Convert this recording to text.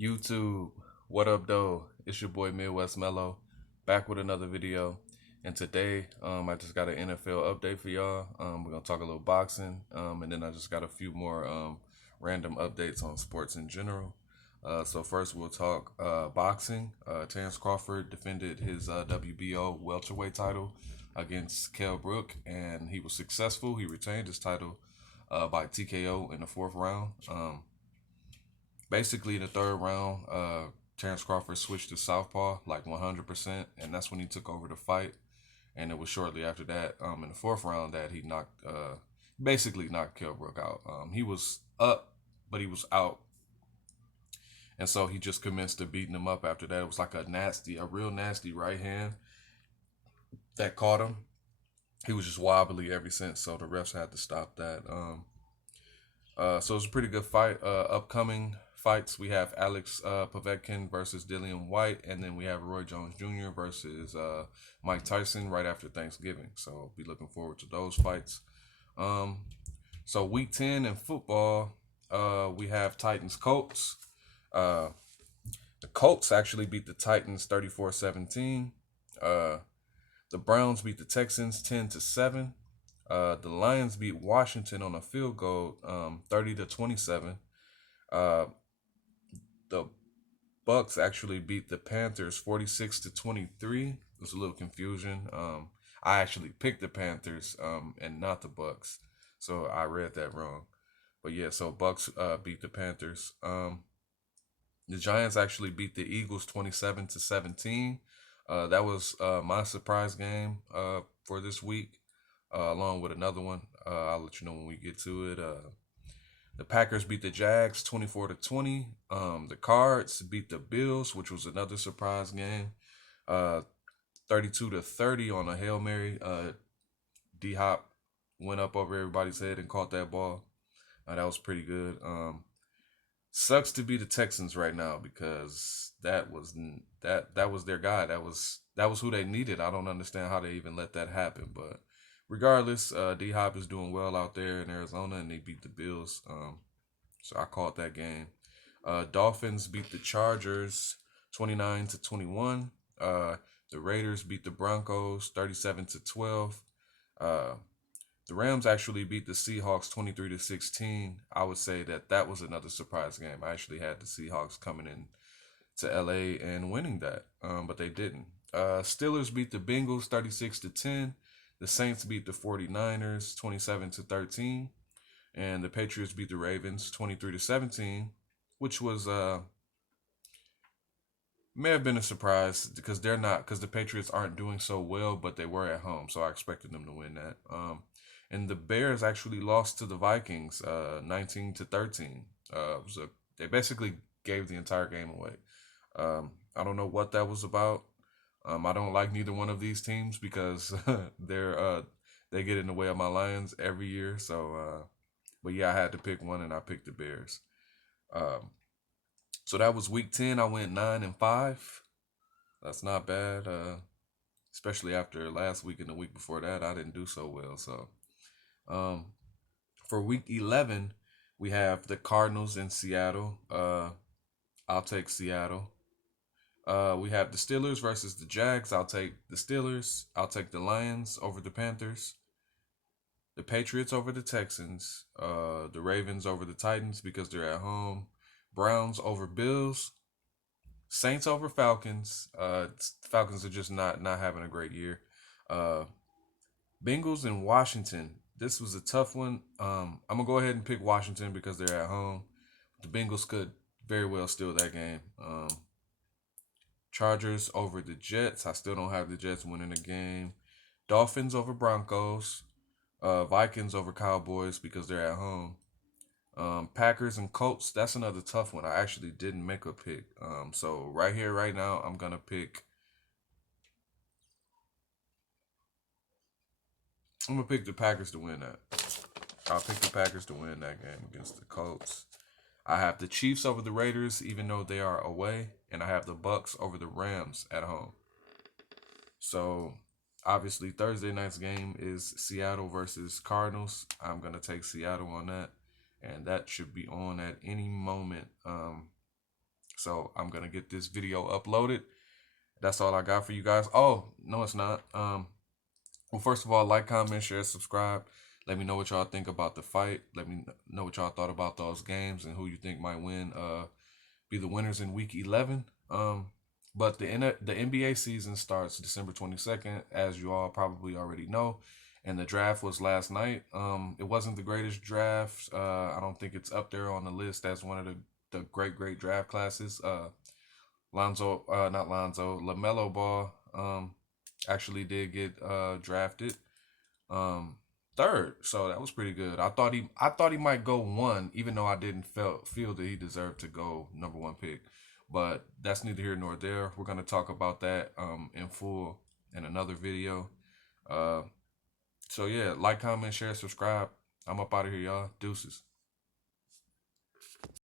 YouTube, what up, though? It's your boy Midwest Mellow, back with another video. And today, I just got an NFL update for y'all. We're gonna talk a little boxing, and then I just got a few more random updates on sports in general. So first, we'll talk boxing. Terence Crawford defended his WBO welterweight title against Kell Brook, and he was successful. He retained his title by TKO in the fourth round. Basically, in the third round, Terence Crawford switched to southpaw like 100%, and that's when he took over the fight. And it was shortly after that, in the fourth round, that he basically knocked Kell Brook out. He was up, but he was out, and so he just commenced to beating him up after that. It was like a real nasty right hand that caught him. He was just wobbly ever since, so the refs had to stop that. So it's a pretty good fight. Upcoming fights, we have Alex Povetkin versus Dillian White, and then we have Roy Jones Jr. versus Mike Tyson right after Thanksgiving. So be looking forward to those fights. Um, so week 10 in football, we have Titans Colts. Uh, the Colts actually beat the Titans 34-17. The Browns beat the Texans 10-7. The Lions beat Washington on a field goal, 30-27. Uh, the Bucks actually beat the Panthers 46-23. There's a little confusion. I actually picked the Panthers, and not the Bucks, so I read that wrong. But yeah, so Bucks beat the Panthers. The Giants actually beat the Eagles 27-17. That was my surprise game for this week, along with another one. I'll let you know when we get to it. The Packers beat the Jags 24-20. The Cards beat the Bills, which was another surprise game, 32-30 on a Hail Mary. D Hop went up over everybody's head and caught that ball. That was pretty good. Sucks to be the Texans right now because that was their guy. That was who they needed. I don't understand how they even let that happen, but regardless, D Hop is doing well out there in Arizona, and they beat the Bills. So I called that game. Dolphins beat the Chargers 29-21. The Raiders beat the Broncos 37-12. Uh, the Rams actually beat the Seahawks 23-16. I would say that was another surprise game. I actually had the Seahawks coming in to LA and winning that, but they didn't. Steelers beat the Bengals 36-10. The Saints beat the 49ers 27-13. And the Patriots beat the Ravens 23-17, which was may have been a surprise because the Patriots aren't doing so well, but they were at home, so I expected them to win that. And the Bears actually lost to the Vikings 19-13. They basically gave the entire game away. I don't know what that was about. I don't like neither one of these teams because they get in the way of my Lions every year. So, but yeah, I had to pick one, and I picked the Bears. Um, so that was week 10. I went 9-5. That's not bad. Especially after last week and the week before that, I didn't do so well. So, um, for week 11, we have the Cardinals in Seattle. I'll take Seattle. We have the Steelers versus the Jags. I'll take the Steelers. I'll take the Lions over the Panthers. The Patriots over the Texans. The Ravens over the Titans because they're at home. Browns over Bills. Saints over Falcons. Falcons are just not having a great year. Uh, Bengals and Washington. This was a tough one. I'm gonna go ahead and pick Washington because they're at home. The Bengals could very well steal that game. Chargers over the Jets. I still don't have the Jets winning the game. Dolphins over Broncos. Vikings over Cowboys because they're at home. Packers and Colts. That's another tough one. I actually didn't make a pick. So right here, right now, I'm gonna pick. I'm gonna pick the Packers to win that. I'll pick the Packers to win that game against the Colts. I have the Chiefs over the Raiders, even though they are away, and I have the Bucks over the Rams at home. So obviously Thursday night's game is Seattle versus Cardinals. I'm gonna take Seattle on that, and that should be on at any moment. So I'm gonna get this video uploaded. That's all I got for you guys. Oh, no, it's not. Well, first of all, like, comment, share, subscribe. Let me know what y'all think about the fight. Let me know what y'all thought about those games and who you think might win. Be the winners in week 11. But the NBA season starts December 22nd, as you all probably already know. And the draft was last night. It wasn't the greatest draft. I don't think it's up there on the list as one of the great draft classes. LaMelo Ball actually did get drafted third, so that was pretty good. I thought he might go one, even though I didn't feel that he deserved to go number one pick. But that's neither here nor there. We're gonna talk about that in full in another video. Uh, so yeah, like, comment, share, subscribe. I'm up out of here, y'all. Deuces.